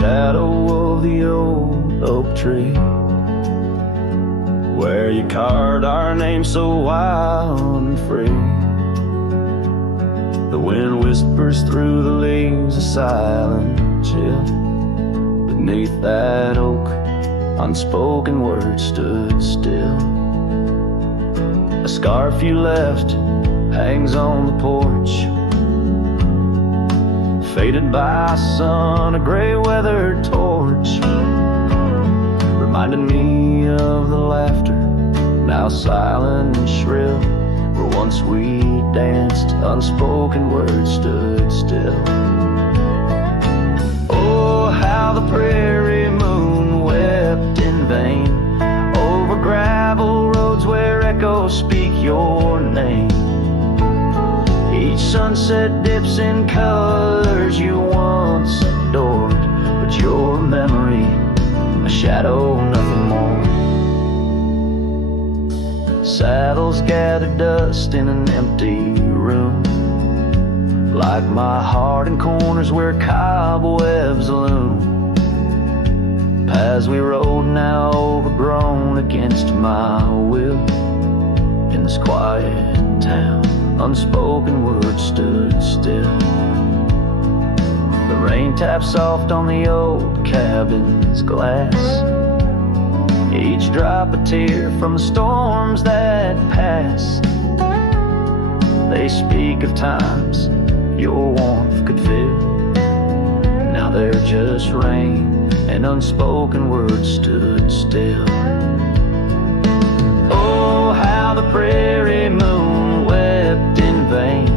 shadow of the old oak tree, where you carved our name so wild and free. The wind whispers through the leaves, a silent chill. Beneath that oak, unspoken words stood still. A scarf you left hangs on the porch, faded by sun, a gray weathered torch, reminded me of the laughter, now silent and shrill, where once we danced, unspoken words stood still. Oh, how the prairie moon wept in vain over gravel roads where echoes speak your name. Each sunset dips in colors you once adored, but your memory, a shadow, nothing more. Saddles gather dust in an empty room, like my heart in corners where cobwebs loom. Paths we rode now overgrown against my will. In this quiet town, unspoken words stood still. The rain tapped soft on the old cabin's glass, each drop a tear from the storms that pass. They speak of times your warmth could fill. Now they're just rain, and unspoken words stood still. Oh, how the prairie moon wept in vain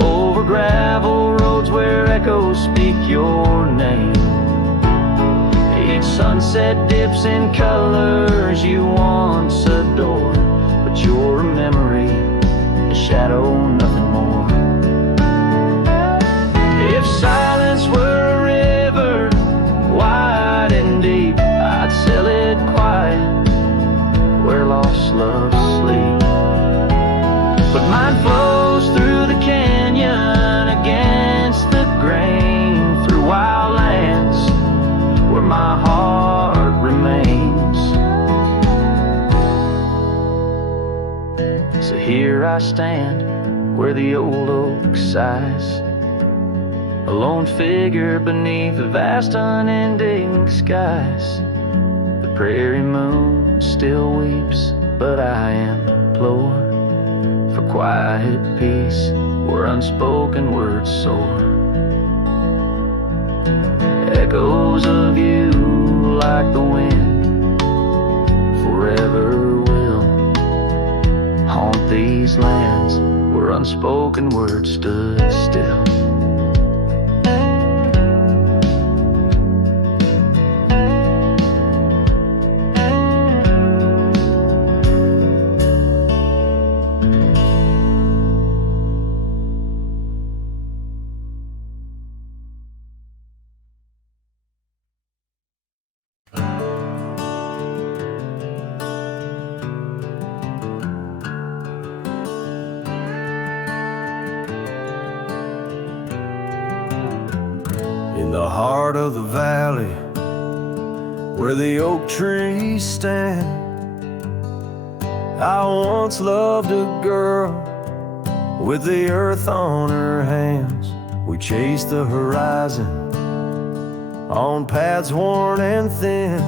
over gravel roads where echoes speak your name. Each sunset dips in colors you once adored, but your memory, a shadow, nothing more. If silence were a river, wide and deep, I'd sail it quiet where lost loves sleep. But mine flows through the canyon against the grain, through wild lands where my heart remains. So here I stand where the old oak sighs, a lone figure beneath the vast unending skies. The prairie moon still weeps, but I implore for quiet peace where unspoken words soar. Echoes of you like the wind forever will haunt these lands where unspoken words stood still. In the heart of the valley where the oak trees stand, I once loved a girl with the earth on her hands. We chased the horizon on paths worn and thin,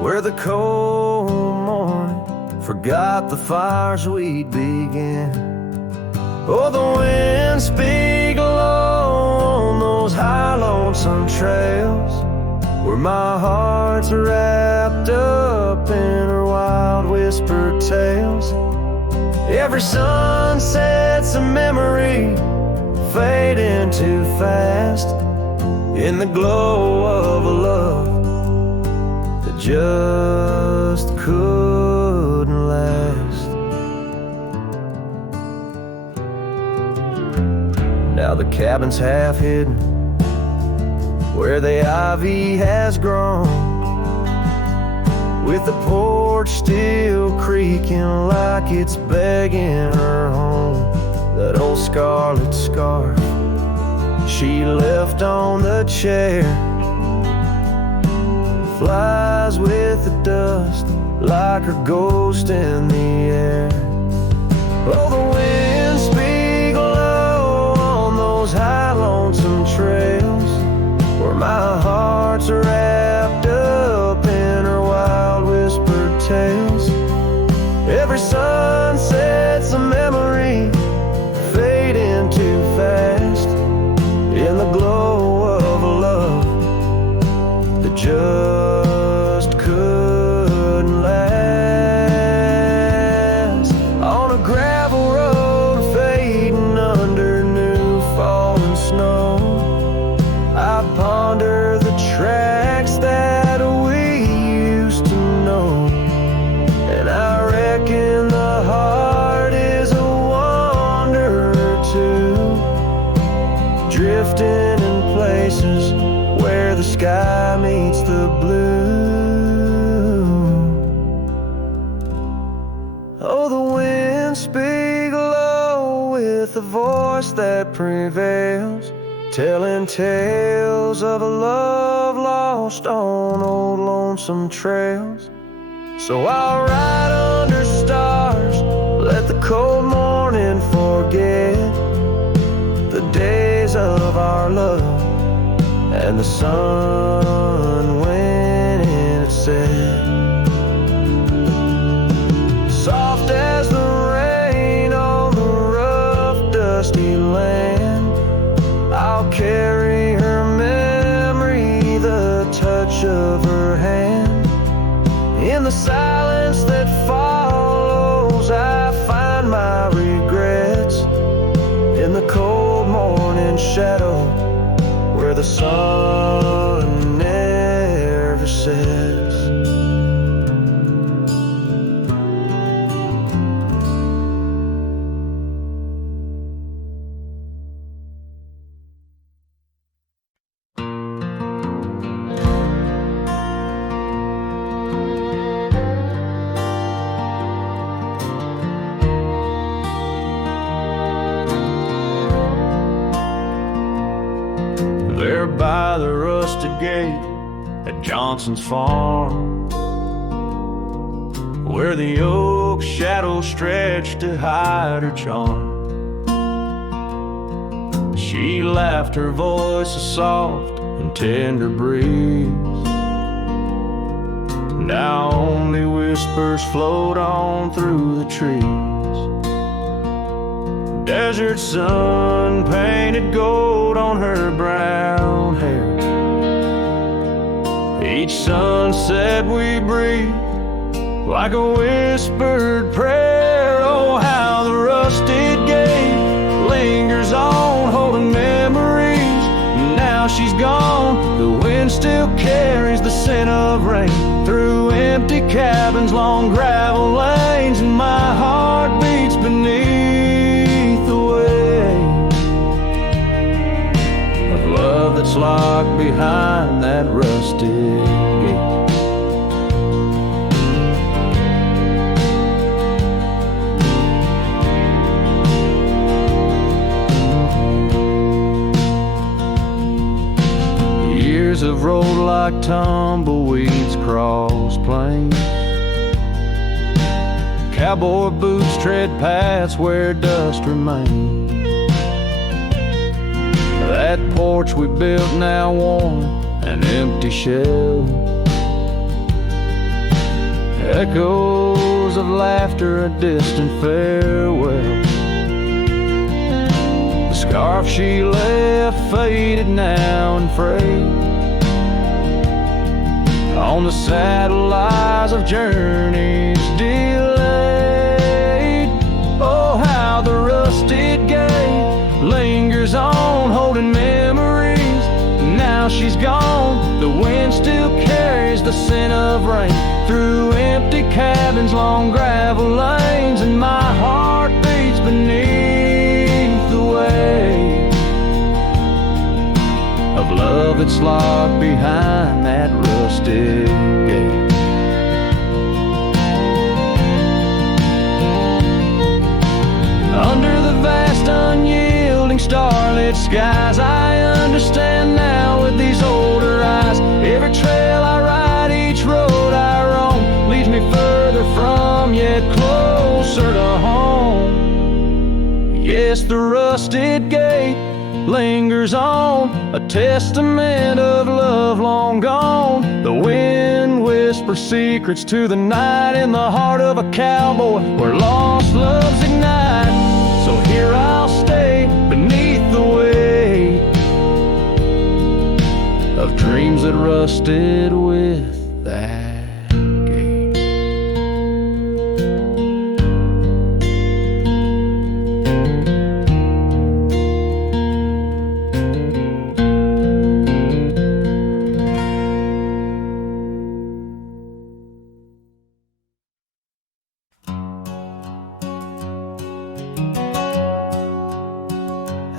where the cold morning forgot the fires we'd begin. Oh, the wind speak low on those high lonesome trails, where my heart's wrapped up in her wild whispered tales. Every sunset's a memory fading too fast in the glow of a love that just couldn't last. Now the cabin's half hidden where the ivy has grown, with the porch still creaking like it's begging her home. That old scarlet scarf she left on the chair flies with the dust like a ghost in the air. Oh, the winds speak low on those high lonesome trails where my heart's wrapped up in her wild whispered tales. Every sunset's a memory fading too fast in the glow of a love that just couldn't last. On a gravel road fading under new falling snow, I ponder the tracks that we used to know, and I reckon the heart is a wanderer too, drifting in places where the sky meets the blue. Oh, the winds speak low with a voice that prevails, telling tales of a love lost on old lonesome trails. So I'll ride under stars, let the cold morning forget the days of our love and the sun when it set. Soft as the rain on the rough dusty land, I'll carry her memory, the touch of her hand. In the silence that follows, I find my regrets in the cold morning shadow where the sun never sets. There by the rusted gate at Johnson's farm, where the oak shadows stretched to hide her charm, she laughed, her voice a soft and tender breeze. Now only whispers float on through the trees. Desert sun painted gold on her brown hair. Each sunset we breathe like a whispered prayer. Oh, how the rusted gate lingers on, holding memories. Now she's gone, the wind still carries the scent of rain through empty cabins, long gravel lanes, and my heart beats beneath that's locked behind that rusted gate. Years have rolled like tumbleweeds cross plains. Cowboy boots tread paths where dust remains. That porch we built now worn, an empty shell. Echoes of laughter, a distant farewell. The scarf she left faded now and frayed. On the saddle lies of journeys delayed. Oh, how the rusted gate lingers on, holding memories. Now she's gone, the wind still carries the scent of rain through empty cabins, long gravel lanes, and my heart beats beneath the weight of love that's locked behind that rusted gate. Under the vast unyielding starlit skies I understand now with these older eyes. Every trail I ride, each road I roam, leads me further from, yet closer to home. Yes, the rusted gate lingers on, a testament of love long gone. The wind whispers secrets to the night in the heart of a cowboy where lost loves ignite. So here I'll stay beneath the weight of dreams that rusted with that gate.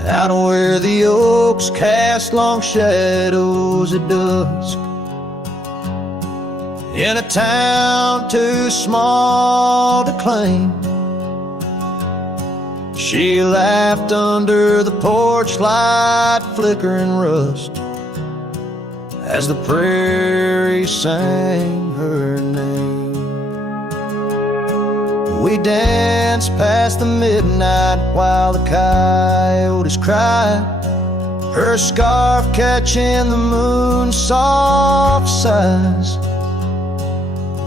Out where the oaks cast long shadows at dusk, in a town too small to claim, she laughed under the porch light flickering rust as the prairie sang her name. We danced past the midnight while the coyotes cried, her scarf catching the moon's soft sighs.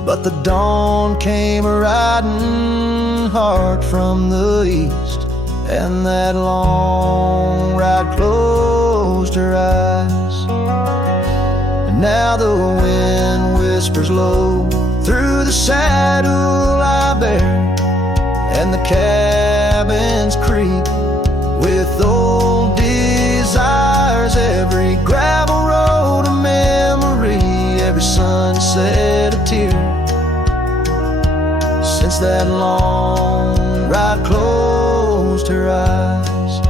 But the dawn came riding hard from the east, and that long ride closed her eyes. And now the wind whispers low through the saddle I bear, and the cabins creak with old desires. Every gravel road a memory, every sunset a tear, since that long ride closed her eyes.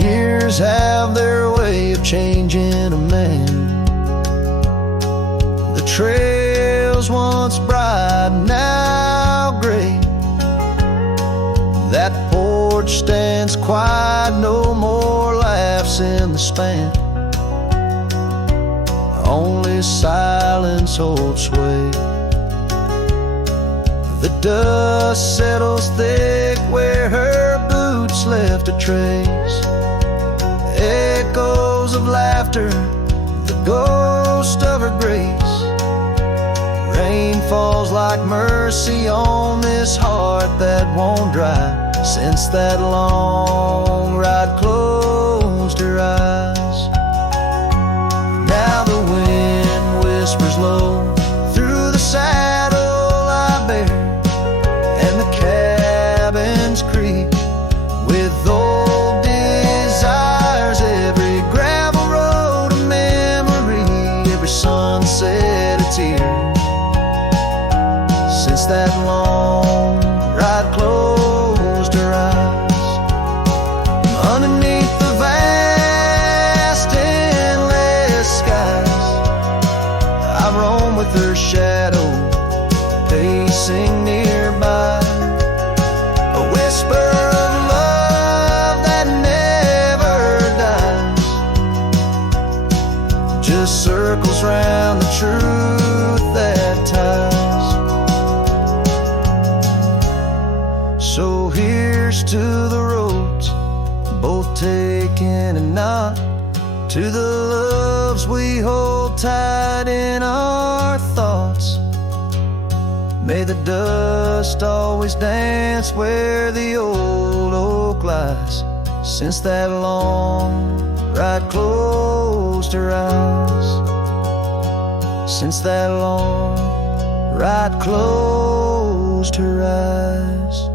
Years have their way of changing a man. The trails once bright, now gray. That porch stands quiet, no more laughs in the span. Only silence holds sway. The dust settles thick where her boots left a trace. Echoes of laughter, the ghost of her grace. Rain falls like mercy on this heart that won't dry, since that long ride closed her eyes. Now the wind whispers low through the saddle I bear, and the cabins creak with old desires. Every gravel road a memory, every sunset a tear, since that long ride closed her eyes. Underneath the vast endless skies, I roam with her shadow pacing nearby. A whisper of love that never dies, just circles round the truth that ties. So here's to the roads, both taken and not, to the loves we hold tight in our thoughts. May the dust always dance where the old oak lies, since that long ride closed her eyes. Since that long ride closed her eyes.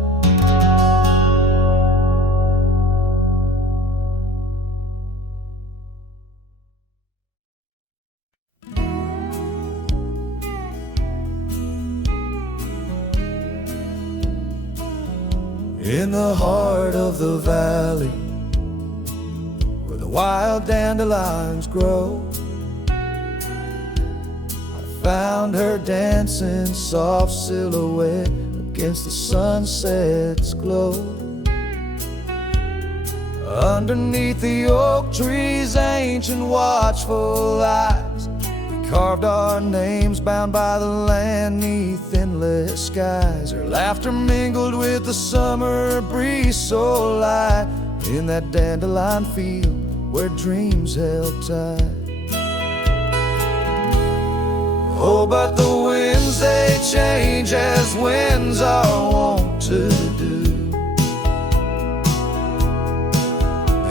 In the heart of the valley, where the wild dandelions grow, I found her dancing soft silhouette against the sunset's glow. Underneath the oak tree's ancient watchful eyes, we carved our names bound by the land 'neath endless skies. Her laughter mingled with the summer breeze so light, in that dandelion field where dreams held tight. Oh, but the winds, they change as winds are wont to do,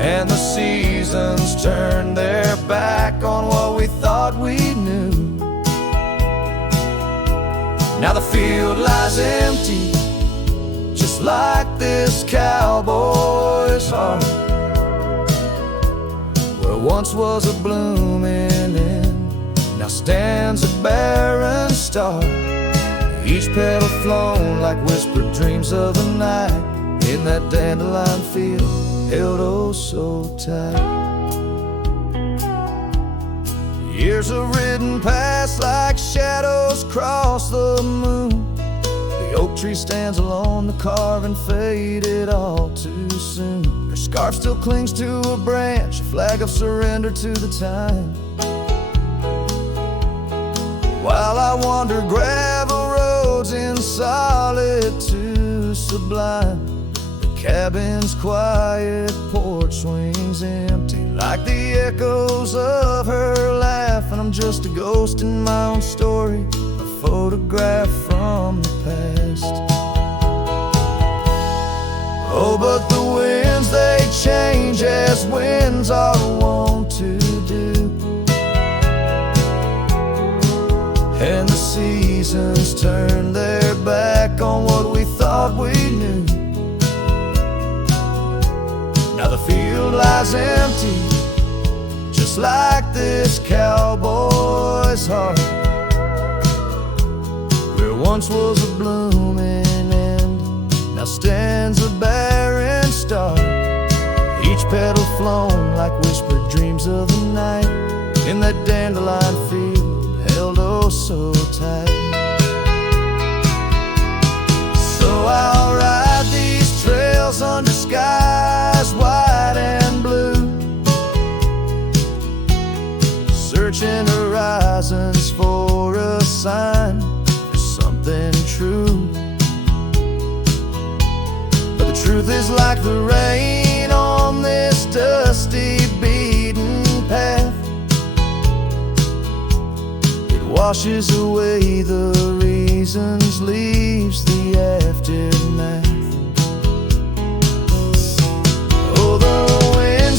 and the seasons turn their back on what we thought we knew. Now the field lies empty, just like this cowboy's heart, where once was a blooming inn, now stands a barren star. Each petal flown like whispered dreams of the night, in that dandelion field held oh so tight. Years have ridden past like shadows cross the moon. The oak tree stands alone, the carving faded all too soon. Her scarf still clings to a branch, a flag of surrender to the time. While I wander gravel roads in solitude sublime, cabin's quiet porch swings empty like the echoes of her laugh, and I'm just a ghost in my own story, a photograph from the past. Oh, but the winds, they change as winds are wont to do, and the seasons turn their back on what we thought we knew. Now the field lies empty, just like this cowboy's heart, where once was a blooming end, now stands a barren star. Each petal flown like whispered dreams of the night, in that dandelion field held oh so tight. So I'll ride these trails under skies white and blue, searching horizons for a sign, for something true. But the truth is like the rain on this dusty beaten path, it washes away the reasons, leaves the aftermath.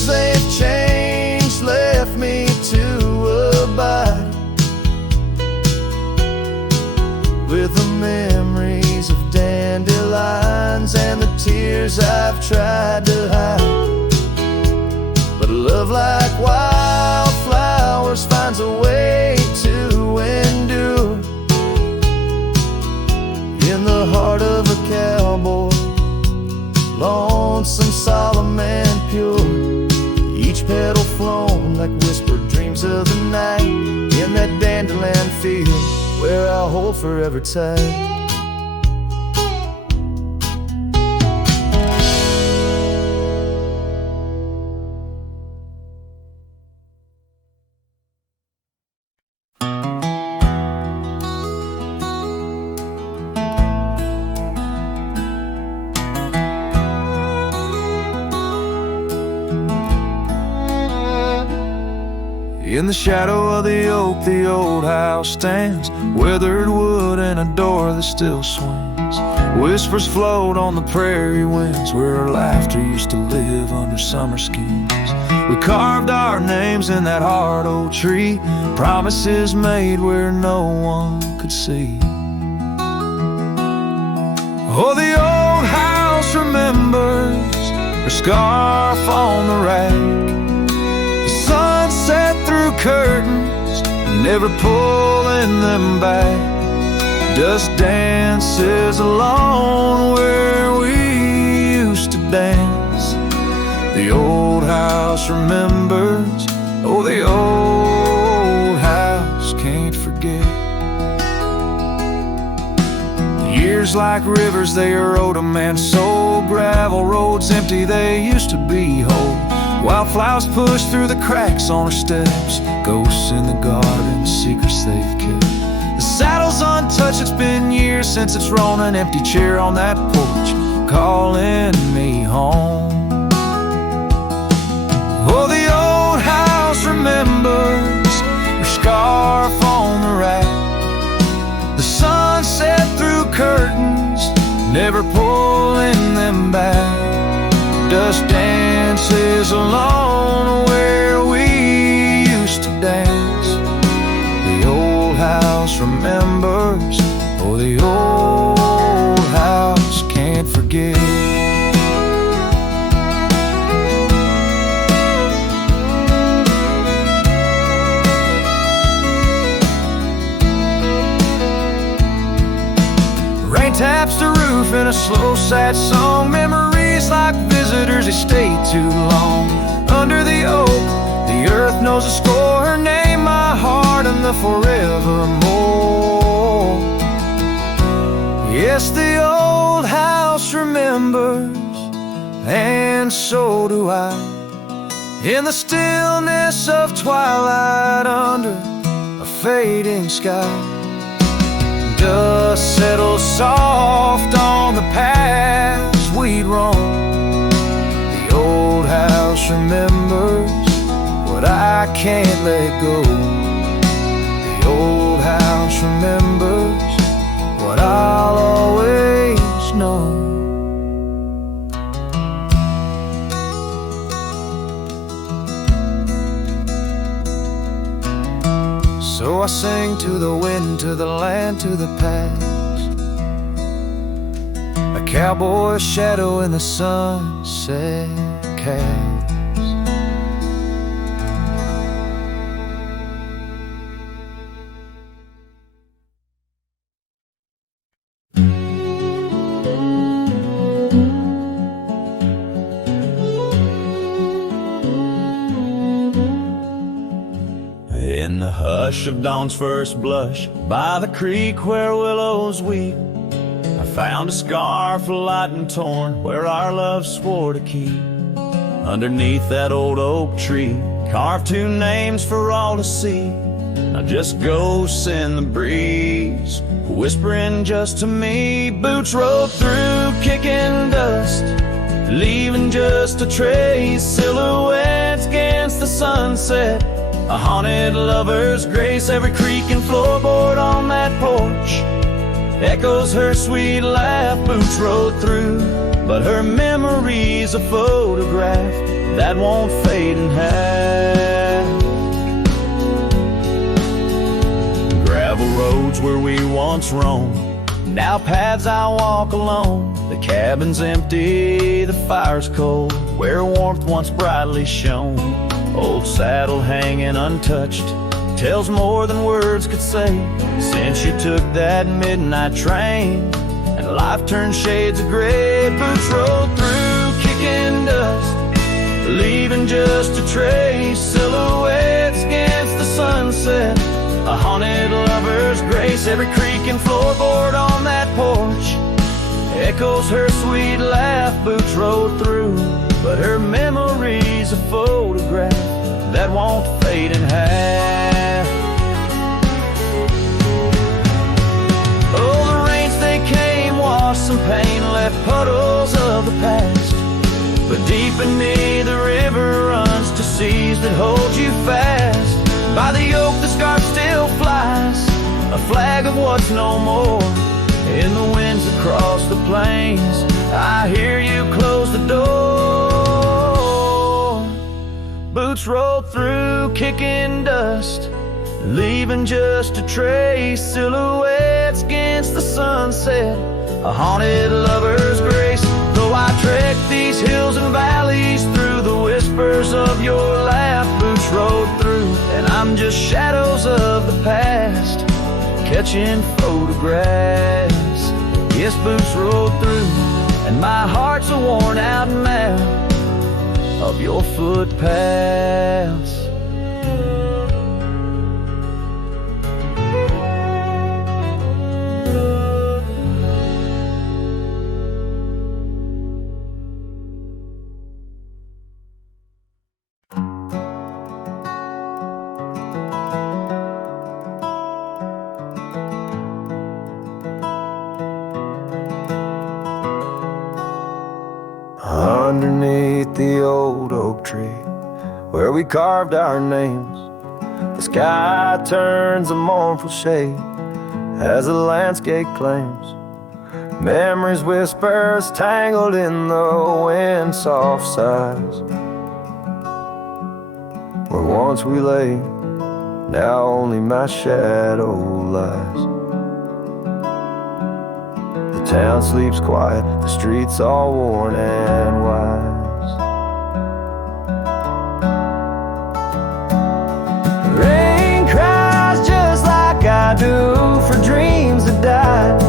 They've changed, left me to abide with the memories of dandelions and the tears I've tried to hide. But love like wildflowers finds a way to endure in the heart of a cowboy, lonesome, solemn and pure. Each petal flown like whispered dreams of the night, in that dandelion field where I'll hold forever tight. In the shadow of the oak, the old house stands, weathered wood and a door that still swings. Whispers float on the prairie winds, where our laughter used to live under summer skins. We carved our names in that hard old tree, promises made where no one could see. Oh, the old house remembers her scarf on the rack, sunset through curtains, never pulling them back. Dust dances alone where we used to dance. The old house remembers, oh, the old house can't forget. Tears like rivers, they erode a man's soul. Gravel roads empty, they used to be whole. Wildflowers push through the cracks on her steps. Ghosts in the garden, secrets they've kept. The saddle's untouched, it's been years since it's rolled. An empty chair on that porch, calling me home. Oh, the old house remembers her scarf on the rack. The sun set through curtains, never pulling them back. Dust dances alone where we used to dance. The old house remembers, oh, the old house can't forget. Rain taps the roof in a slow, sad song. Memories like visitors, they stay too long. Under the oak, the earth knows the score. Her name, my heart, and the forevermore. Yes, the old house remembers, and so do I. In the stillness of twilight, under a fading sky, dust settles soft on the paths we'd roam. The old house remembers what I can't let go. The old house remembers what I'll always know. So I sing to the wind, to the land, to the past. A cowboy's shadow in the sunset cast. In the hush of dawn's first blush, by the creek where willows weep, I found a scarf of light and torn where our love swore to keep. Underneath that old oak tree, carved two names for all to see. Now just ghosts in the breeze, whispering just to me. Boots rode through, kicking dust, leaving just a trace. Silhouettes against the sunset, a haunted lover's grace. Every creak and floorboard on that porch echoes her sweet laugh. Boots rode through, but her memory's a photograph that won't fade in half. Gravel roads where we once roamed, now paths I walk alone. The cabin's empty, the fire's cold, where warmth once brightly shone. Old saddle hanging untouched tells more than words could say. Since you took that midnight train and life turned shades of gray. Boots rode through, kicking dust, leaving just a trace. Silhouettes against the sunset, a haunted lover's grace. Every creak and floorboard on that porch echoes her sweet laugh. Boots rode through, but her memory's a photograph that won't fade in half. Oh, the rains, they came, washed some pain, left puddles of the past. But deep beneath the river runs to seas that hold you fast. By the oak, the scarf still flies, a flag of what's no more. In the winds across the plains, I hear you close the door. Boots rolled through, kicking dust, leaving just a trace. Silhouettes against the sunset, a haunted lover's grace. Though I trek these hills and valleys through the whispers of your laugh, boots rode through, and I'm just shadows of the past, catching photographs. Yes, boots rolled through, and my heart's a worn out map of your footpaths. where we carved our names. The sky turns a mournful shade as the landscape claims. Memories whispers tangled in the wind, soft sighs. Where once we lay, now only my shadow lies. The town sleeps quiet, the streets all worn and wise. The rain cries just like I do for dreams that died,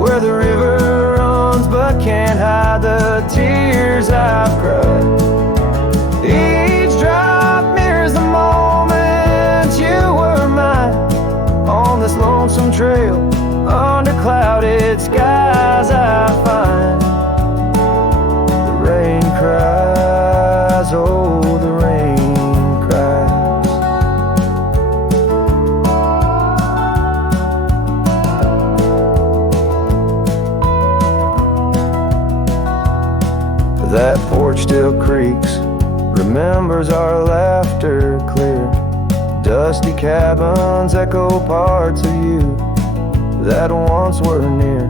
where the river runs but can't hide the tears I've cried. Each drop mirrors the moment you were mine, on this lonesome trail under clouded skies I find. The rain cries, oh the rain cries. That porch still creaks, remembers our laughter clear. Dusty cabins echo parts of you that once were near.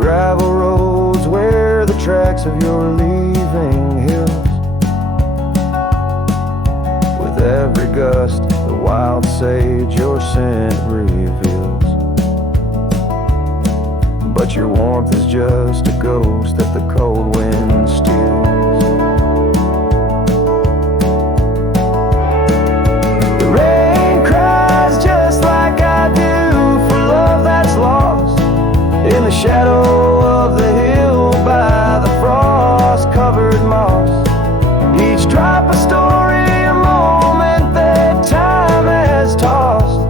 Gravel roads where the tracks of your leaving hills. With every gust, the wild sage your scent reveals. But your warmth is just a ghost that the cold wind steals. The rain cries just like I do for love that's lost in the shadow of the hill by the frost-covered moss. Each drop a story, a moment that time has tossed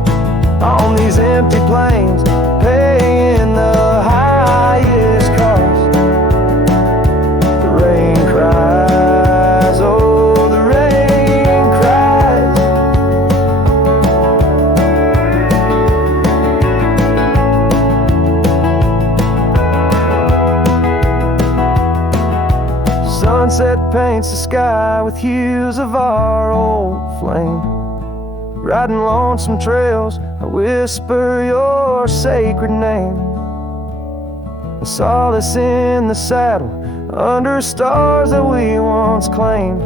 on these empty plains, paying the highest cost. The rain cries, oh the rain cries. Sunset paints the sky with hues of our old flame. Riding lonesome trails, I whisper your sacred name. And solace in the saddle, under stars that we once claimed.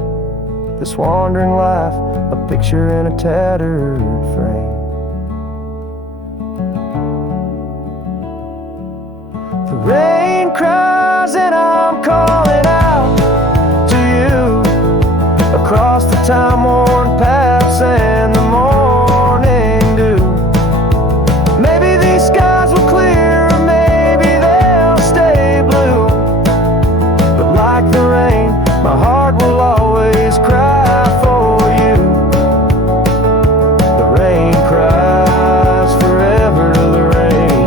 This wandering life, a picture in a tattered frame. The rain cries and I'm calling out to you across the time-worn paths and the morning dew. Maybe these skies will clear, or maybe they'll stay blue. But like the rain, my heart will always cry for you. The rain cries forever, the rain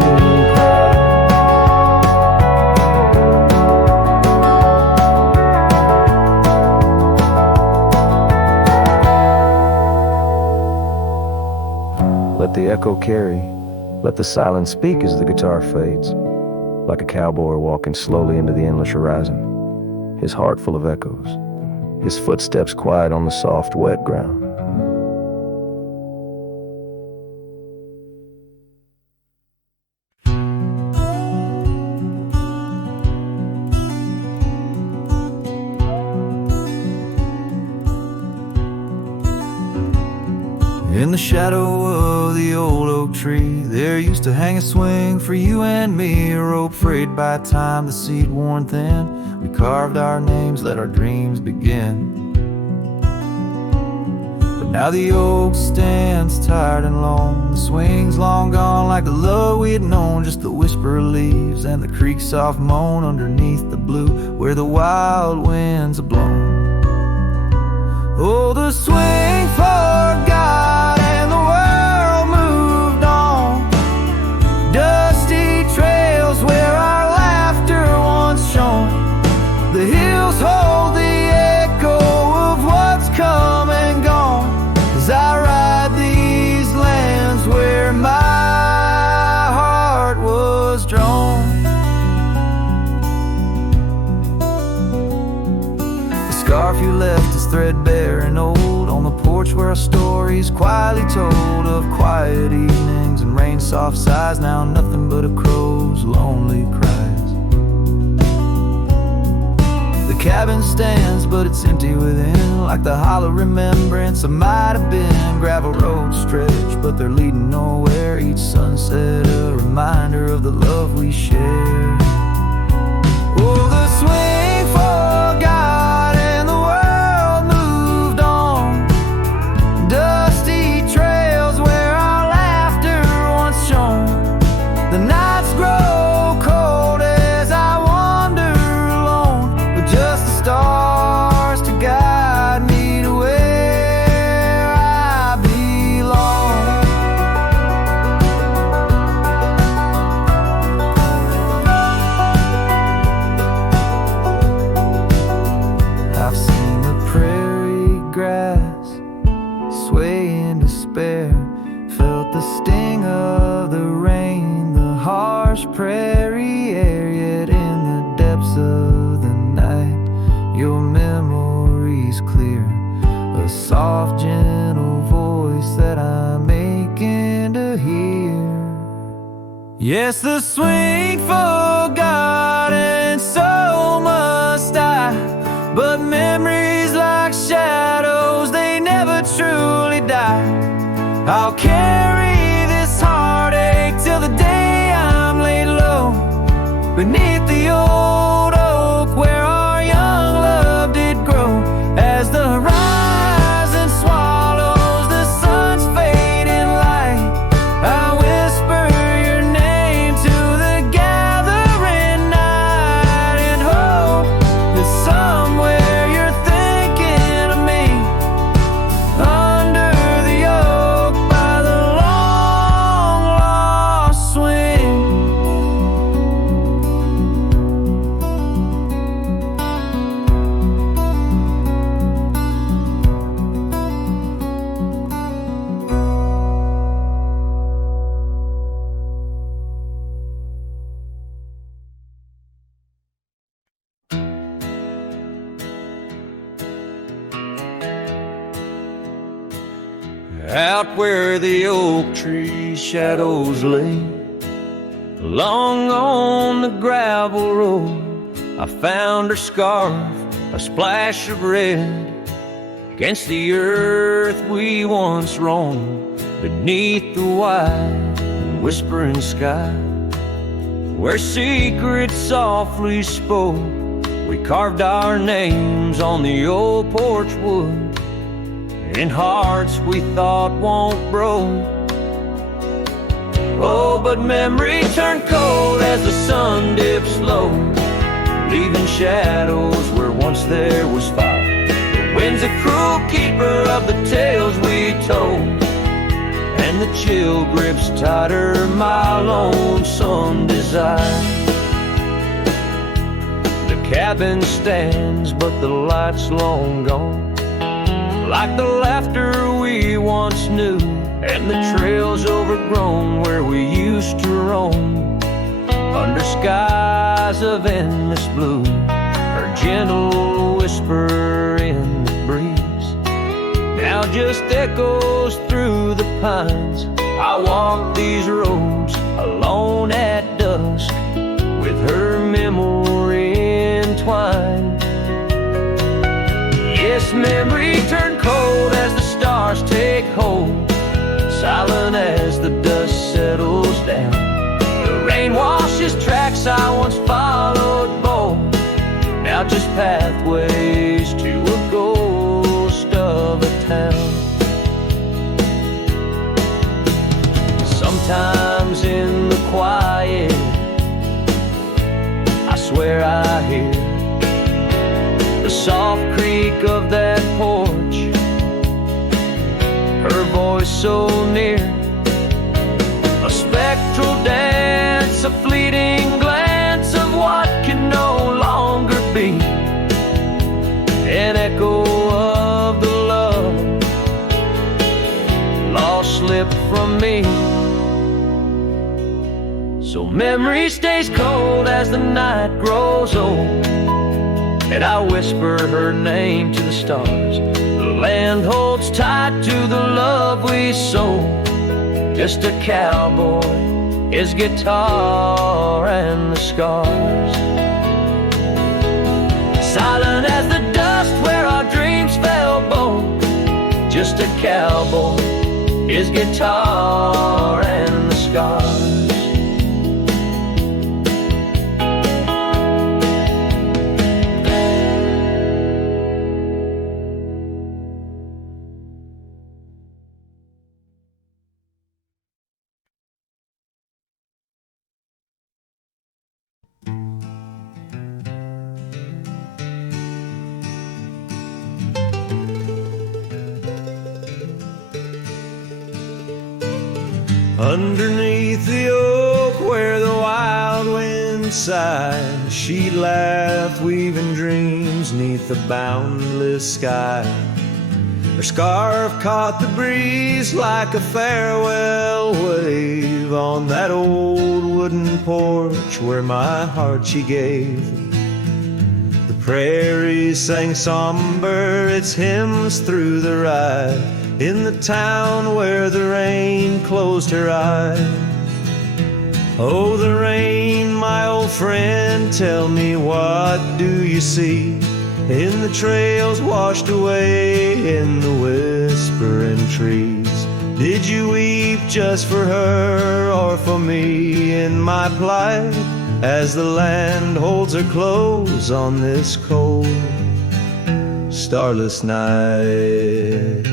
cries. Let the echo carry, let the silence speak as the guitar fades, like a cowboy walking slowly into the endless horizon, his heart full of echoes, his footsteps quiet on the soft, wet ground. In the shadow of the old oak tree, there used to hang a swing for you and me, a rope frayed by time, the seed worn thin. We carved our names, let our dreams begin. But now the oak stands tired and lone, the swing's long gone like the love we had known, just the whisper of leaves and the creek's soft moan underneath the blue where the wild winds are blown. Oh, the swing forgot and the world moved on. Dusty trails where our laughter once shone. The hills hold the echo of what's come and gone, as I ride these lands where my heart was drawn. The scarf you left is threadbare and old, porch where our stories quietly told of quiet evenings and rain-soft sighs. Now nothing but a crow's lonely cries. The cabin stands, but it's empty within, like the hollow remembrance of might have been. Gravel roads stretch, but they're leading nowhere. Each sunset a reminder of the love we share. Oh, the swing forgot and the world moved on. Dusty trails where our laughter once shone. The nights grow cold as I wander alone, with just the stars to guide me to where I belong. I've seen the prairie grass sway in despair, felt the sting of the rain, the harsh prairie air. Yet in the depths of the night, your memory's clear, a soft gentle voice that I'm aching to hear. Yes, the swing forgot and so must I, but memories like shadows, they never truly die. I'll carry this heartache till the day I'm laid low beneath the old oak where our young love did grow. As the horizon swallows the sun's fading light, I whisper your name to the gathering night and hope that somewhere you're thinking of me under the oak by the long lost swing. Out where the oak tree shadows lay, along on the gravel road, I found her scarf, a splash of red, against the earth we once roamed, beneath the wide and whispering sky, where secrets softly spoke. We carved our names on the old porch wood, in hearts we thought won't grow. Oh, but memory turned cold as the sun dips low, leaving shadows where once there was fire. The wind's a cruel keeper of the tales we told, and the chill grips tighter my lonesome desire. The cabin stands, but the light's long gone, like the laughter we once knew, and the trails overgrown where we used to roam, under skies of endless blue. Her gentle whisper in the breeze now just echoes through the pines. I walk these roads alone at dusk, with her memory entwined. Yes, memory turned cold as the stars take hold, silent as the dust settles down. The rain washes tracks I once followed bold, now just pathways to a ghost of a town. Sometimes in the quiet, I swear I hear the soft creak of that porch, her voice so near, a spectral dance, a fleeting glance of what can no longer be, an echo of the love lost slipped from me. So memory stays cold as the night grows old, and I whisper her name to the stars. The land holds tight to the love we sold. Just a cowboy, his guitar and the scars. Silent as the dust where our dreams fell bone. Just a cowboy, his guitar and the scars. Underneath the oak where the wild wind sighed, she laughed, weaving dreams neath the boundless sky. Her scarf caught the breeze like a farewell wave on that old wooden porch where my heart she gave. The prairie sang somber its hymns through the ride, in the town where the rain closed her eyes. Oh, the rain, my old friend, tell me what do you see in the trails washed away in the whispering trees? Did you weep just for her or for me in my plight, as the land holds her close on this cold, starless night?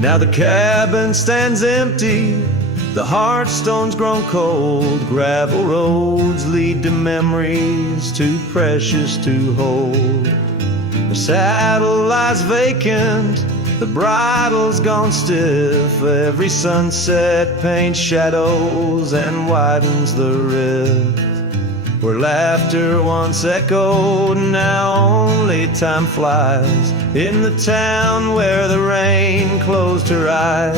Now the cabin stands empty, the hearthstone's grown cold. Gravel roads lead to memories too precious to hold. The saddle lies vacant, the bridle's gone stiff. Every sunset paints shadows and widens the rift. Where laughter once echoed, now only time flies. In the town where the rain closed her eyes.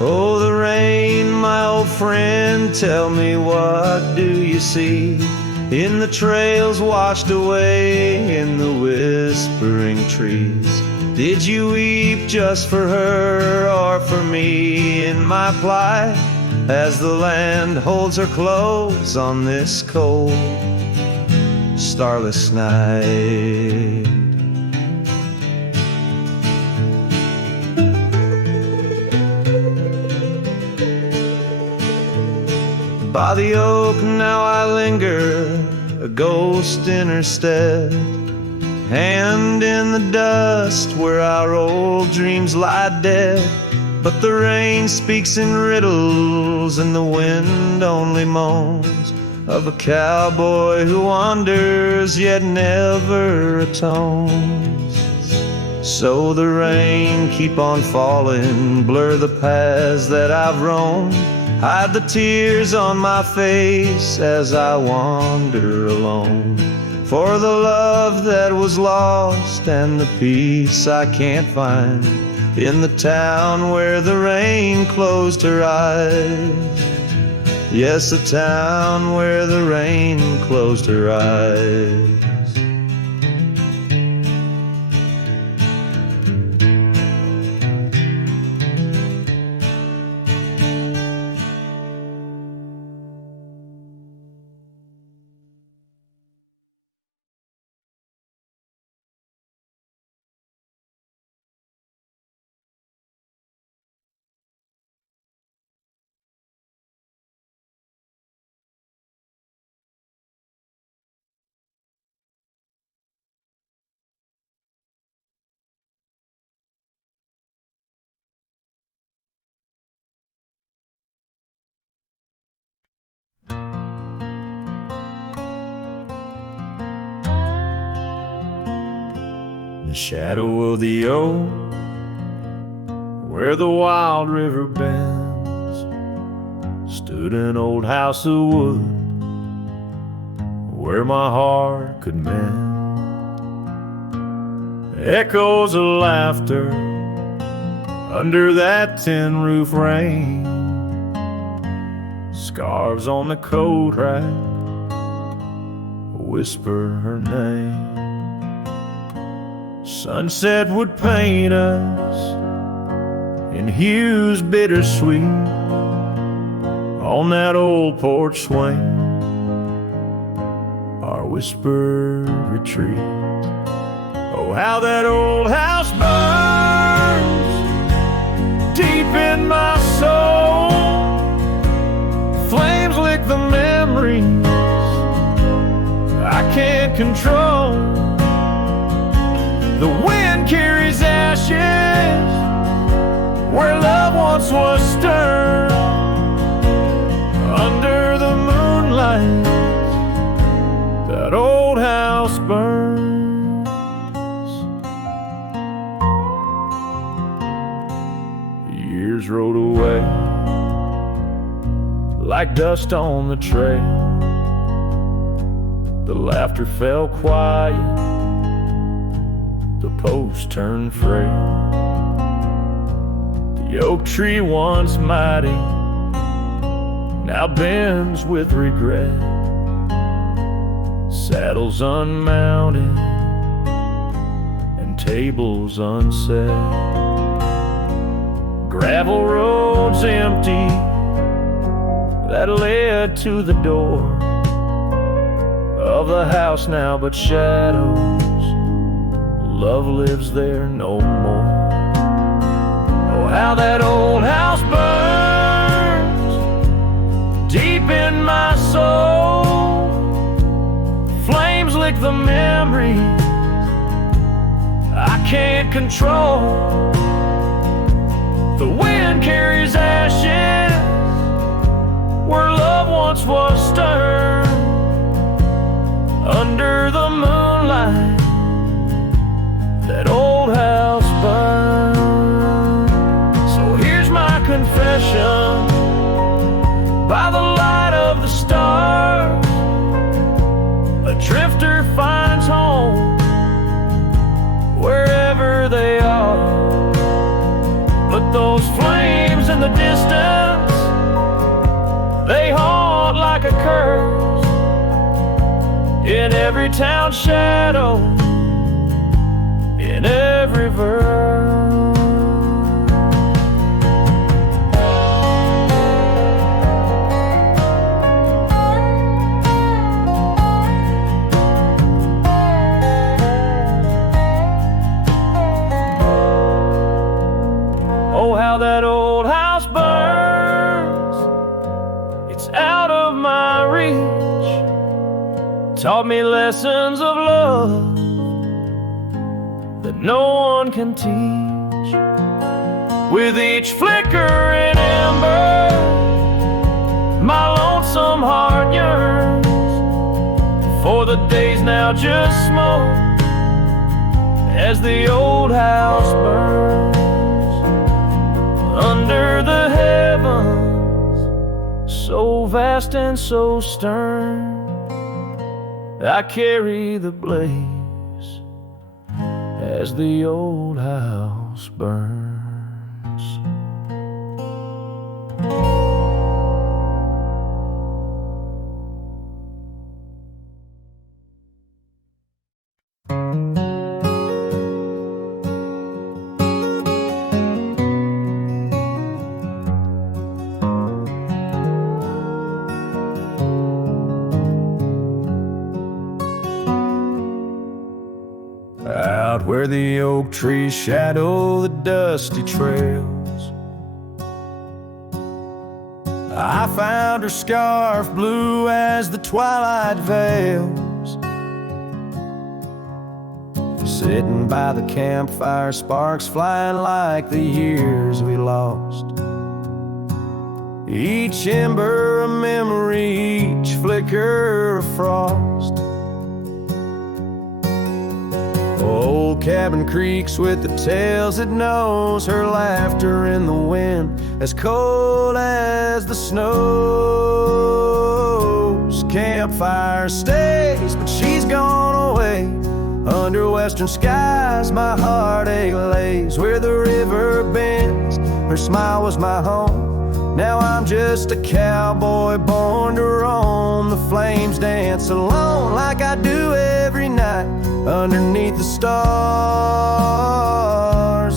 Oh, the rain, my old friend, tell me what do you see in the trails washed away in the whispering trees? Did you weep just for her or for me in my plight, as the land holds her close on this cold, starless night? By the oak now I linger, a ghost in her stead, hand in the dust where our old dreams lie dead. But the rain speaks in riddles and the wind only moans of a cowboy who wanders yet never atones. So the rain keep on falling, blur the paths that I've roamed, hide the tears on my face as I wander alone. For the love that was lost and the peace I can't find in the town where the rain closed her eyes. Yes, the town where the rain closed her eyes. The shadow of the oak, where the wild river bends, stood an old house of wood where my heart could mend. Echoes of laughter under that tin roof rain, Scarves on the coat rack whisper her name. Sunset would paint us in hues bittersweet on that old porch swing, our whispered retreat. Oh, how that old house burns deep in my soul. Flames lick the memories I can't control. The wind carries ashes where love once was stirred. Under the moonlight, that old house burns. Years rode away like dust on the trail. The laughter fell quiet, the post turned frail. The oak tree once mighty now bends with regret. Saddles unmounted and tables unset. Gravel roads empty that led to the door of the house now, but shadows. Love lives there no more. Oh, how that old house burns deep in my soul. Flames lick the memories I can't control. The wind carries ashes where love once was stirred. Under the moonlight, that old house burns. So here's my confession by the light of the stars. A drifter finds home wherever they are. But those flames in the distance, they haunt like a curse in every town shadow, in every verse. Oh, how that old house burns. It's out of my reach. Taught me lessons of love that no one can teach. With each flickering ember, my lonesome heart yearns for the days now just smoke as the old house burns. Under the heavens, so vast and so stern, I carry the blaze as the old house burns. Where the oak trees shadow the dusty trails, I found her scarf blue as the twilight veils. Sitting by the campfire, sparks flying like the years we lost. Each ember a memory, each flicker a frost. Old cabin creaks with the tales it knows, her laughter in the wind as cold as the snows. Campfire stays, but she's gone away. Under western skies my heartache lays. Where the river bends, her smile was my home. Now I'm just a cowboy born to roam. The flames dance alone like I do every night, underneath the stars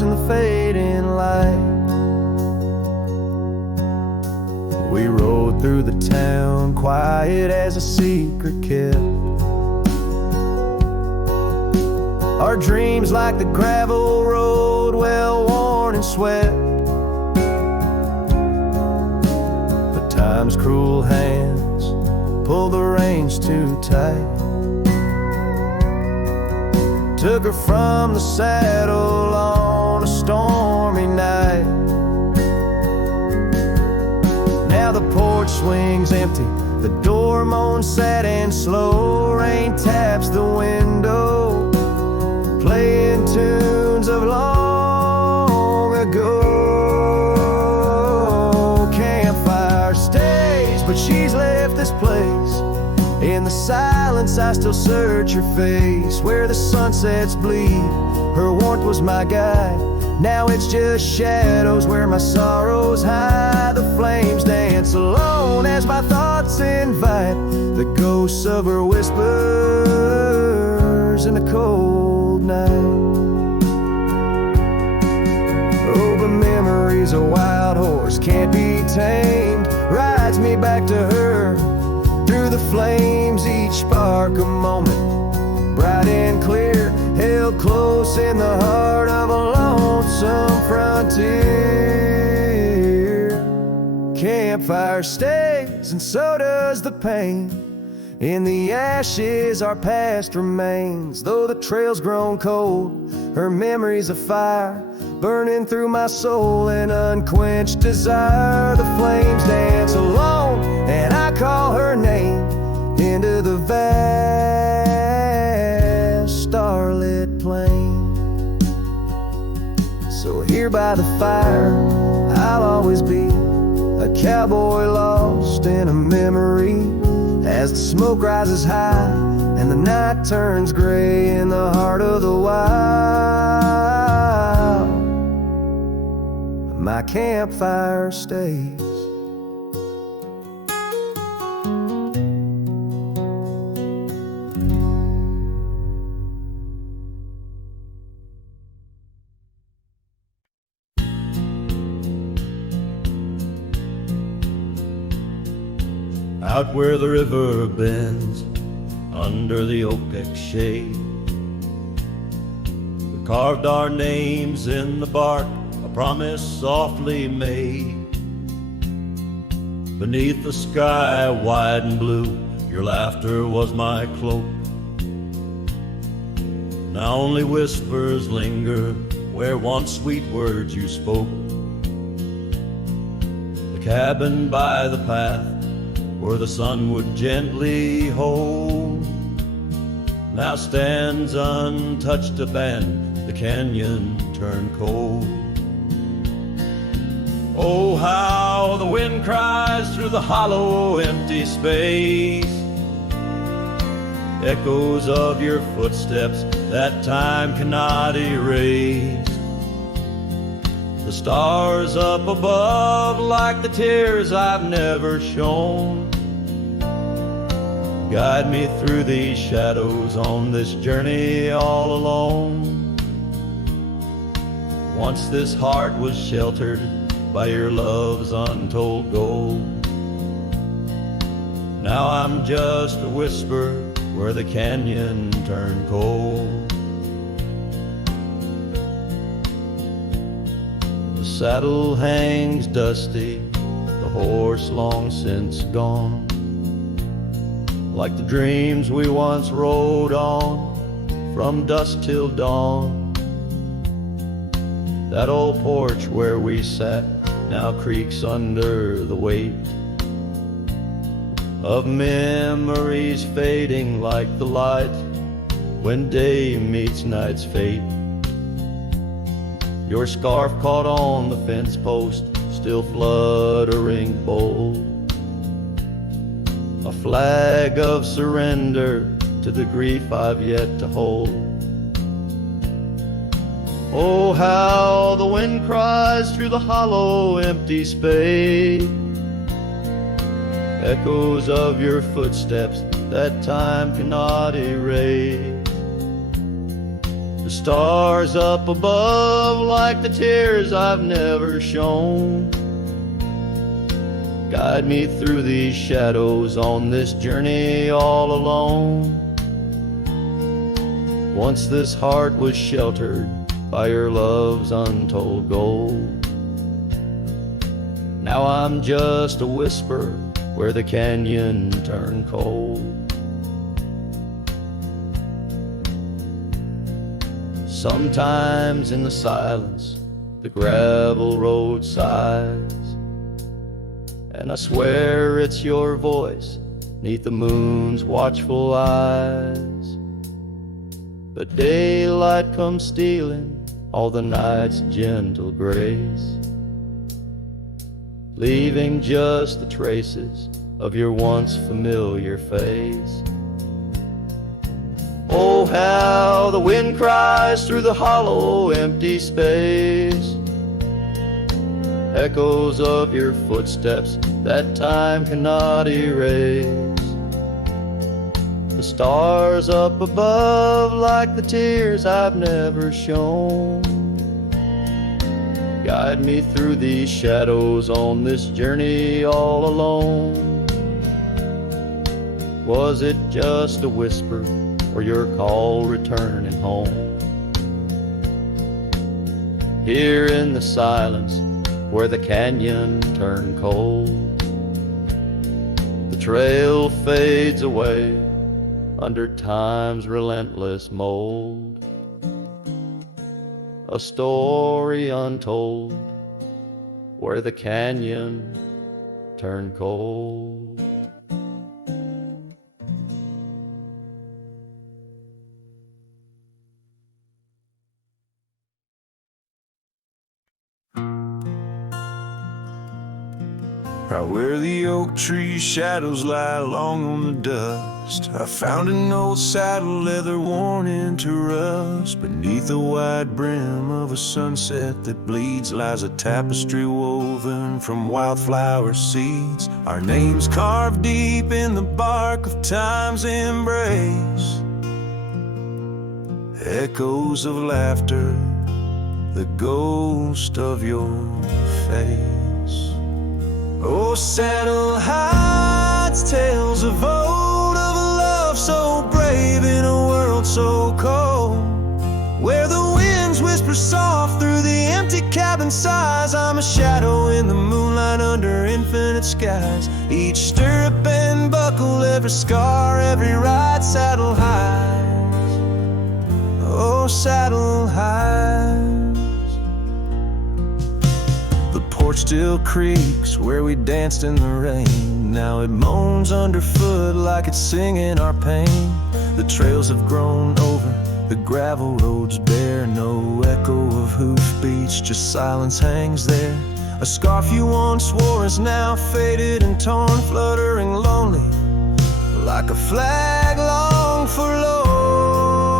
and the fading light. We rode through the town, quiet as a secret kept. Our dreams like the gravel road, well worn and swept. But time's cruel hands pulled the reins too tight, took her from the saddle on a stormy night. Now the porch swings empty, the door moans sad and slow. Rain taps the window, playing tunes of long ago. Campfire stays, but she's left this place. In the silence I still search her face. Where the sunsets bleed, her warmth was my guide. Now it's just shadows where my sorrows hide. The flames dance alone as my thoughts invite the ghosts of her whispers in the cold night. Oh, but memory's a wild horse, can't be tamed. Rides me back to her through the flames, each spark a moment, bright and clear, held close in the heart of a lonesome frontier. Campfire stays, and so does the pain. In the ashes our past remains. Though the trail's grown cold, her memory's a fire, burning through my soul in unquenched desire. The flames dance alone, and I call her name into the vast starlit plain. So here by the fire I'll always be, a cowboy lost in a memory. As the smoke rises high and the night turns gray in the heart of the wild, my campfire stays. Out where the river bends, under the oak shade, we carved our names in the bark, a promise softly made. Beneath the sky wide and blue, your laughter was my cloak. Now only whispers linger where once sweet words you spoke. The cabin by the path where the sun would gently hold now stands untouched, abandoned, the canyon turned cold. Oh, how the wind cries through the hollow empty space, echoes of your footsteps that time cannot erase. The stars up above like the tears I've never shown guide me through these shadows on this journey all alone. Once this heart was sheltered by your love's untold gold. Now I'm just a whisper where the canyon turned cold. The saddle hangs dusty, the horse long since gone, like the dreams we once rode on from dusk till dawn. That old porch where we sat now creaks under the weight of memories fading like the light when day meets night's fate. Your scarf caught on the fence post, still fluttering bold, a flag of surrender to the grief I've yet to hold. Oh, how the wind cries through the hollow, empty space. Echoes of your footsteps that time cannot erase. The stars up above like the tears I've never shown. Guide me through these shadows on this journey all alone. Once this heart was sheltered by your love's untold gold. Now I'm just a whisper where the canyon turned cold. Sometimes in the silence the gravel road sighs, and I swear it's your voice 'neath the moon's watchful eyes. But daylight comes stealing all the night's gentle grace, leaving just the traces of your once familiar face. Oh, how the wind cries through the hollow, empty space. Echoes of your footsteps that time cannot erase. The stars up above like the tears I've never shown. Guide me through these shadows on this journey all alone. Was it just a whisper or your call returning home? Here in the silence where the canyon turned cold, the trail fades away under time's relentless mold. A story untold where the canyon turned cold. Right where the oak tree shadows lie long on the dust, I found an old saddle leather worn into rust. Beneath the wide brim of a sunset that bleeds lies a tapestry woven from wildflower seeds. Our names carved deep in the bark of time's embrace. Echoes of laughter, the ghost of your face. Oh, saddle hides tales of old, of a love so brave in a world so cold, where the winds whisper soft through the empty cabin sighs. I'm a shadow in the moonlight under infinite skies. Each stirrup and buckle, every scar, every ride, saddle hides. Oh, saddle hides. The porch still creaks where we danced in the rain. Now it moans underfoot like it's singing our pain. The trails have grown over, the gravel roads bare. No echo of hoofbeats, just silence hangs there. A scarf you once wore is now faded and torn, fluttering lonely like a flag long forlorn.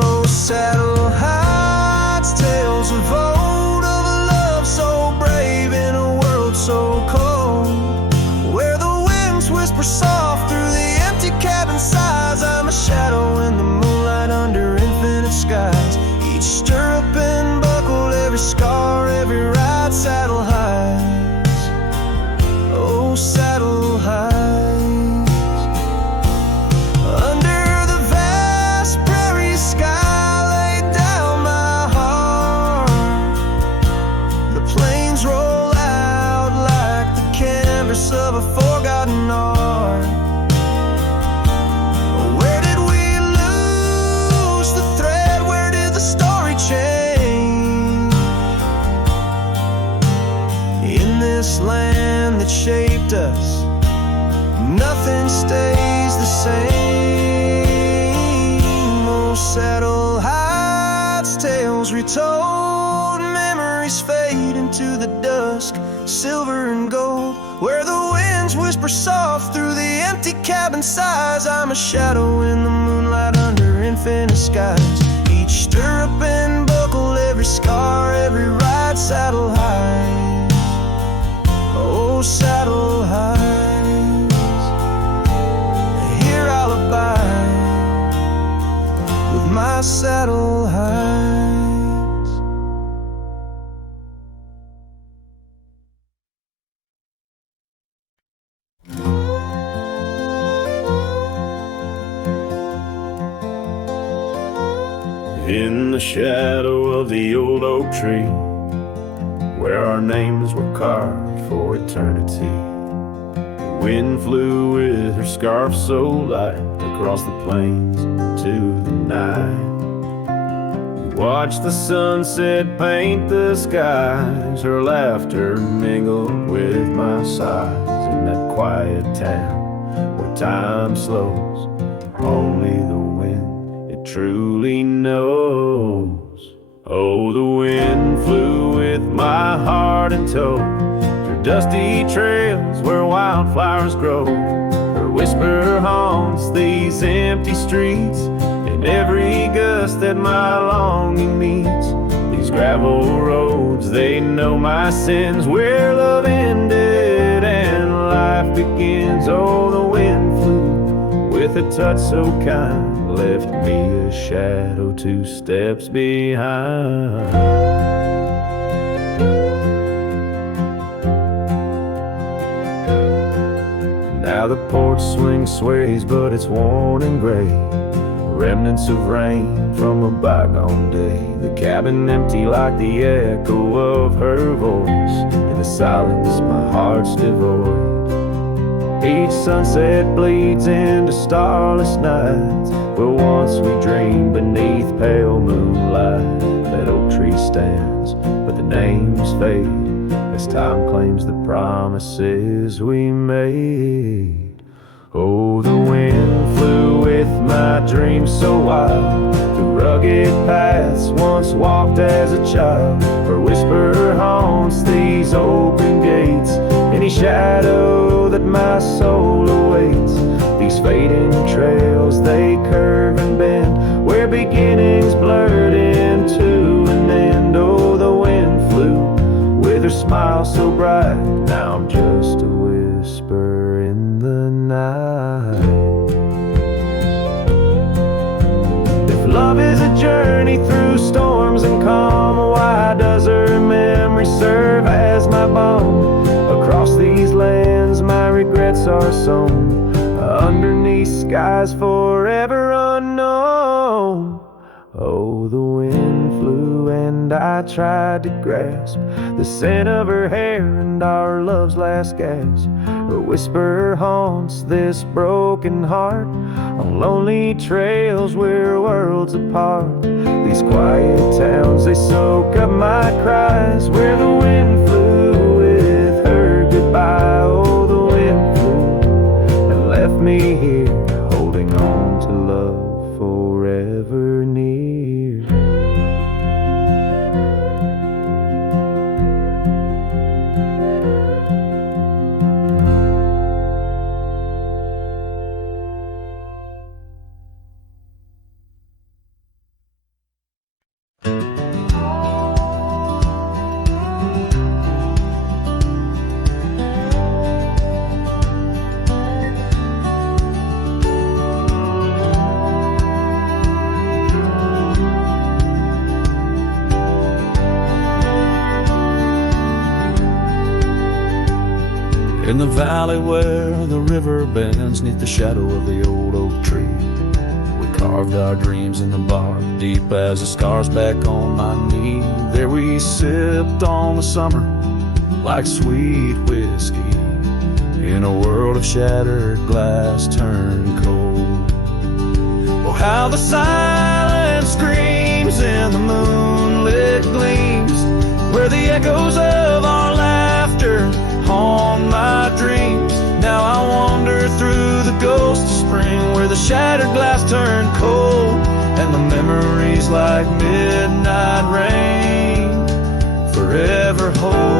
Oh, saddle hides tales of old, of a love so brave in a world so cold, where the winds whisper soft through the empty cabin sighs. I'm a shadow in the moonlight under infinite skies. Each stirrup and buckle, every scar, every ride, saddle hides. Oh, saddle hides. Under the vast prairie sky laid down my heart. The plains roll out like the canvas of a forgotten art. Where did we lose the thread? Where did the story change? In this land that shaped us, nothing stays the same. Oh, saddle hides tales retold, memories fade into the dusk, silver and gold, where the winds whisper soft through the empty cabin sighs. I'm a shadow in the moonlight under infinite unfinished skies. Each stirrup and buckle, every scar, every ride, saddle highs. Oh, saddle highs. Here I'll abide with my saddle highs. In the shadow of the old oak tree, where our names were carved for eternity, the wind flew with her scarf so light across the plains to the night. We watched the sunset paint the skies, her laughter mingled with my sighs. In that quiet town where time slows, only the wind truly knows. Oh, the wind flew with my heart in tow through dusty trails where wildflowers grow. Her whisper haunts these empty streets, in every gust that my longing meets. These gravel roads, they know my sins, where love ended and life begins. Oh, the wind flew with a touch so kind, left me a shadow 2 steps behind. Now the porch swing sways, but it's worn and gray, remnants of rain from a bygone day. The cabin empty like the echo of her voice. In the silence my heart's devoid. Each sunset bleeds into starless nights, where once we dreamed beneath pale moonlight. That oak tree stands, but the names fade as time claims the promises we made. Oh, the wind flew with my dreams so wild, through rugged paths once walked as a child. Her whisper haunts these open gates, any shadow that my soul awaits. These fading trails, they curve and bend, where beginnings blurred into an end. Oh, the wind flew with her smile so bright, now I'm just a whisper in the night. If love is a journey through storms and calm, why does her memory serve as my balm? Across these lands my regrets are sown, underneath skies forever unknown. Oh, the wind flew and I tried to grasp the scent of her hair and our love's last gasp. Her whisper haunts this broken heart on lonely trails we're worlds apart. These quiet towns, they soak up my cries, where the wind flew with her goodbye. Oh, the wind flew and left me here, holding on to love forever near. In the valley where the river bends, neath the shadow of the old oak tree, we carved our dreams in the bark, deep as the scars back on my knee. There we sipped on the summer like sweet whiskey, in a world of shattered glass turned cold. Oh, how the silence screams in the moonlit gleams, where the echoes of our laughter haunt my dreams. Now I wander through the ghost of spring, where the shattered glass turned cold, and the memories like midnight rain forever hold.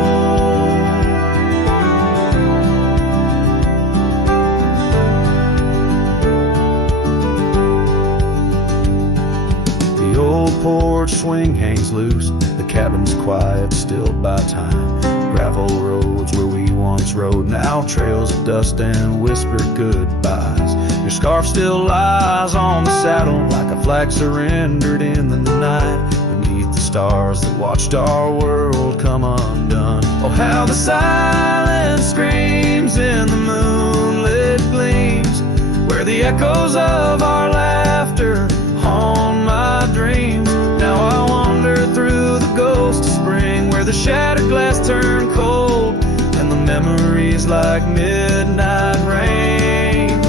porch swing hangs loose. The cabin's quiet, still by time. Gravel roads where we once rode, now trails of dust and whispered goodbyes. Your scarf still lies on the saddle like a flag surrendered in the night, beneath the stars that watched our world come undone. Oh, how the silence screams in the moonlit gleams, where the echoes of our laughter haunt my dreams. Now I wander through the ghost of spring, where the shattered glass turned cold, and the memories like midnight rain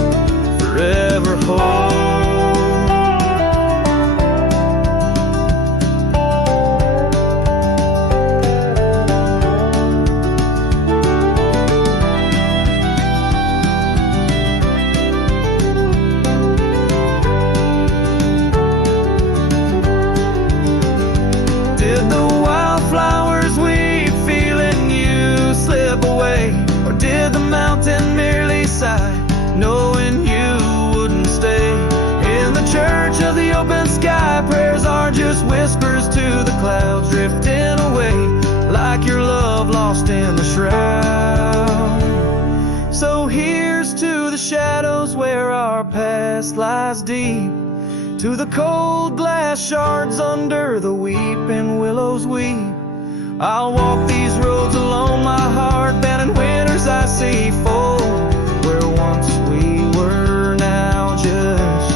forever hold. Mountain merely sigh, knowing you wouldn't stay. In the church of the open sky, prayers are just whispers to the clouds, drifting away like your love lost in the shroud. So here's to the shadows where our past lies deep, to the cold glass shards under the weeping willows weep. I'll walk these roads alone, my heart bent in winters I see fold, where once we were now just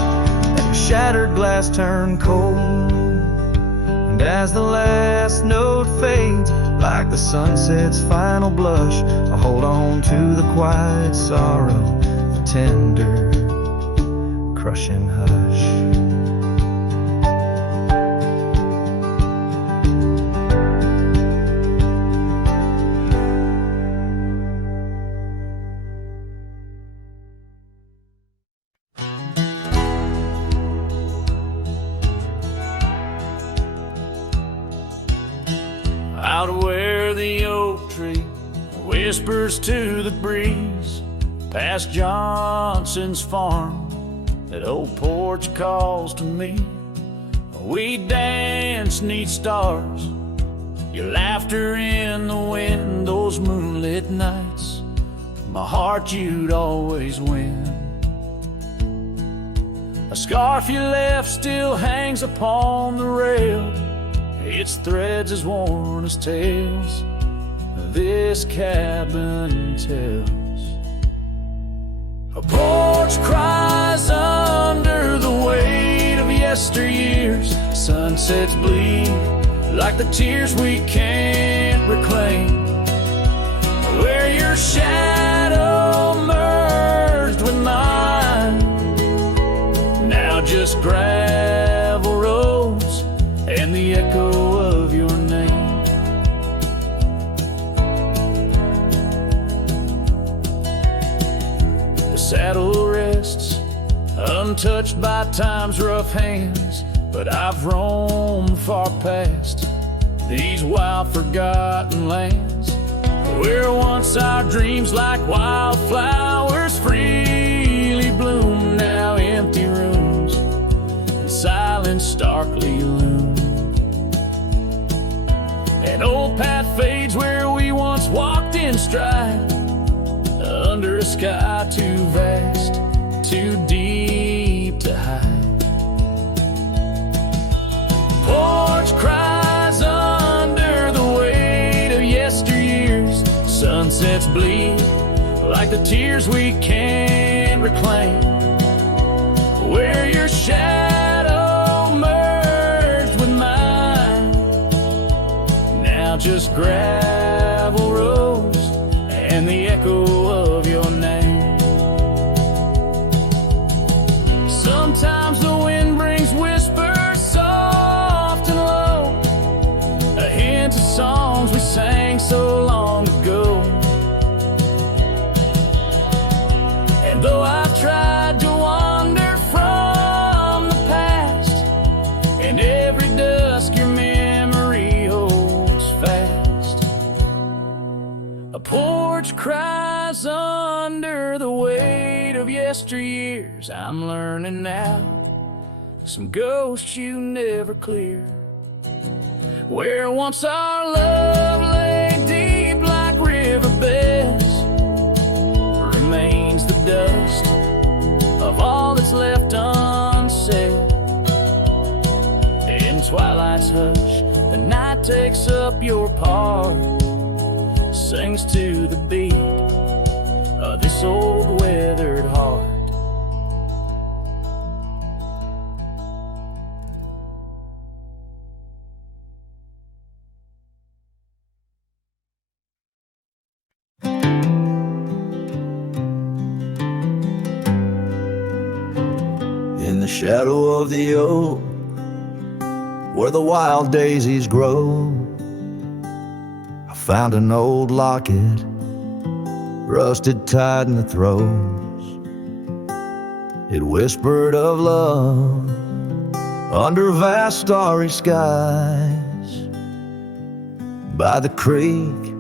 like a shattered glass turned cold. And as the last note fades, like the sunset's final blush, I hold on to the quiet sorrow, the tender, crushing hush. Out where the oak tree whispers to the breeze, past Johnson's farm, that old porch calls to me. We dance 'neath stars, your laughter in the wind, those moonlit nights, my heart you'd always win. A scarf you left still hangs upon the rail, its threads as worn as tales this cabin tells. A porch cries under the weight of yesteryears, sunsets bleed like the tears we can't reclaim, where your shadow merged with mine, now just gravel roads and the echo of your name. The saddle rests untouched by time's rough hands, but I've roamed far past these wild forgotten lands, where once our dreams like wildflowers freely bloom, now empty rooms and silence starkly loom. An old path fades where we once walked in stride, under a sky too vast, too deep to hide. Porch cries under the weight of yesteryears, sunsets bleed like the tears we can't reclaim, where your shadow merged with mine, now just gravel roads and the echo of your name. Sometimes the wind brings whispers soft and low, a hint of songs we sang so long ago. And though I've tried to wander from the past, in every dusk your memory holds fast. A porch cries under the weight of yesteryears. I'm learning now some ghosts you never clear. Where once our love lay deep like riverbeds, remains the dust of all that's left unsaid. In twilight's hush, the night takes up your part, sings to the beat of this old weathered heart. In the shadow of the oak, where the wild daisies grow, I found an old locket, rusted tight in the throes. It whispered of love under vast starry skies, by the creek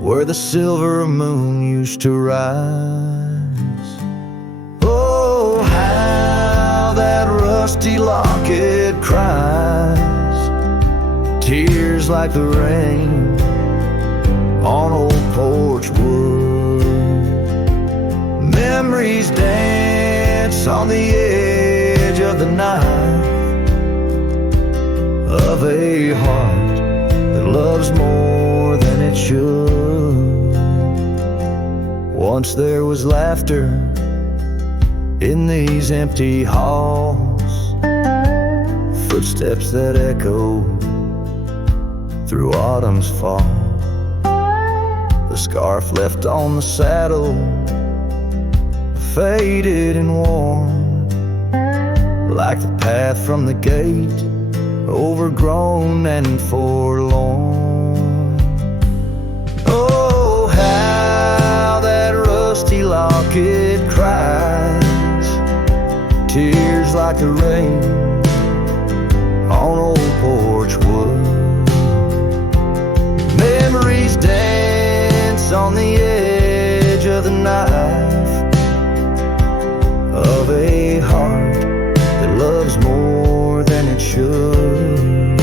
where the silver moon used to rise. Oh, how that rusty locket cries, tears like the rain on old porch wood. Memories dance on the edge of the night, of a heart that loves more than it should. Once there was laughter in these empty halls, footsteps that echo through autumn's fall. The scarf left on the saddle, faded and worn, like the path from the gate, overgrown and forlorn. Oh, how that rusty locket cries, tears like the rain on old porch wood. Memories dance on the edge of the knife, of a heart that loves more than it should.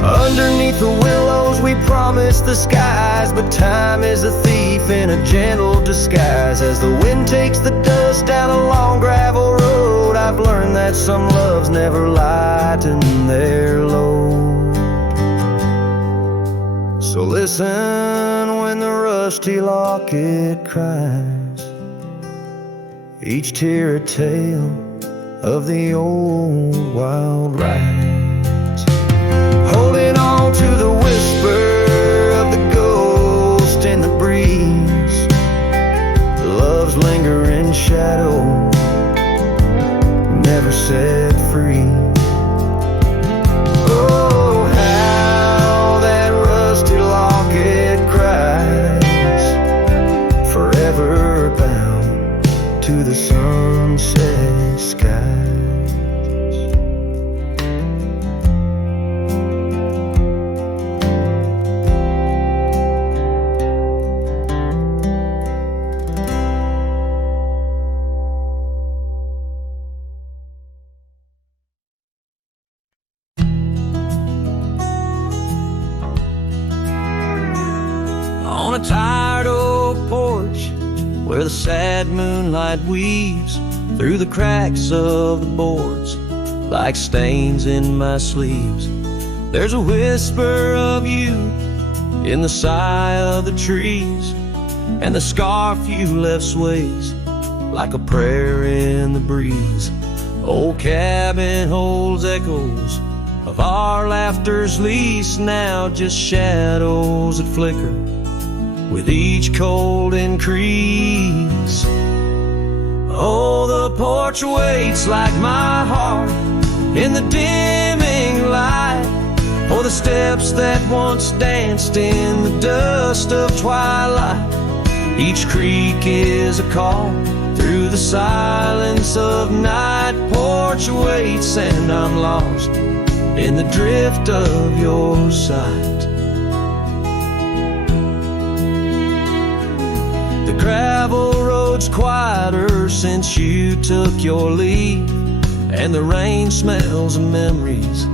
Underneath the willows we promised the skies, but time is a thief in a gentle disguise. As the wind takes the dust down a long gravel road, I've learned that some loves never lighten their load. So listen when the rusty locket cries, each tear a tale of the old wild rides. Holding on to the whisper of the ghost in the breeze, love's lingering shadow never set free. Oh, how that rusty locket cries, forever bound to the sunset skies. On a tired old porch where the sad moonlight weaves through the cracks of the boards like stains in my sleeves, there's a whisper of you in the sigh of the trees, and the scarf you left sways like a prayer in the breeze. Old cabin holds echoes of our laughter's lease, now just shadows that flicker with each cold increase. Oh, the porch waits like my heart in the dimming light, or the steps that once danced in the dust of twilight. Each creak is a call through the silence of night. Porch waits and I'm lost in the drift of your sight. The gravel road's quieter since you took your leave, and the rain smells of memories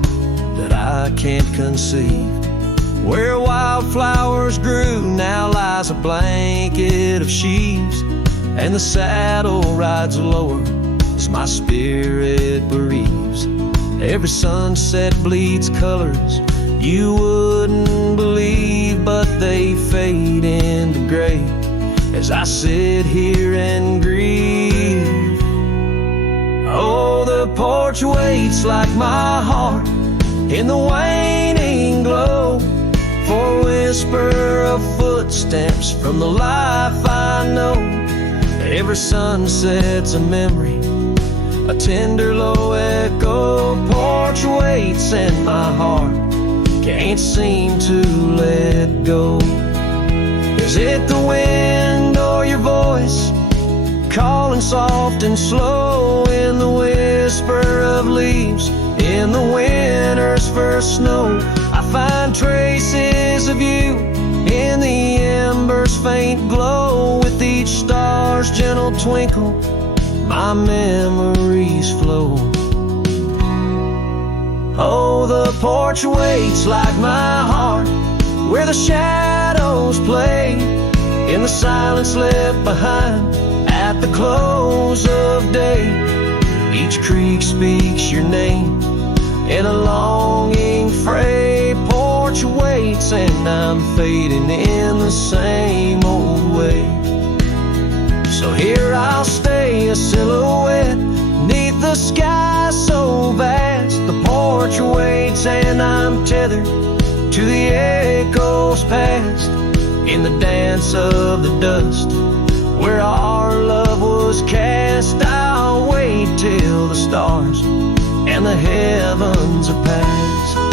that I can't conceive. Where wildflowers grew now lies a blanket of sheaves, and the saddle rides lower as my spirit bereaves. Every sunset bleeds colors you wouldn't believe, but they fade into gray as I sit here and grieve. Oh, the porch waits like my heart in the waning glow, for a whisper of footsteps from the life I know. Every sunset's a memory, a tender low echo. Porch waits and my heart can't seem to let go. Is it the wind or your voice calling soft and slow in the whisper of leaves in the winter's first snow? I find traces of you in the embers' faint glow. With each star's gentle twinkle, my memories flow. Oh, the porch waits like my heart, where the shadows play in the silence left behind at the close of day. Each creek speaks your name in a longing fray. Porch waits and I'm fading in the same old way. So here I'll stay, a silhouette neath the sky so vast. The porch waits and I'm tethered to the echoes past. In the dance of the dust where our love was cast, I'll wait till the stars and the heavens are past.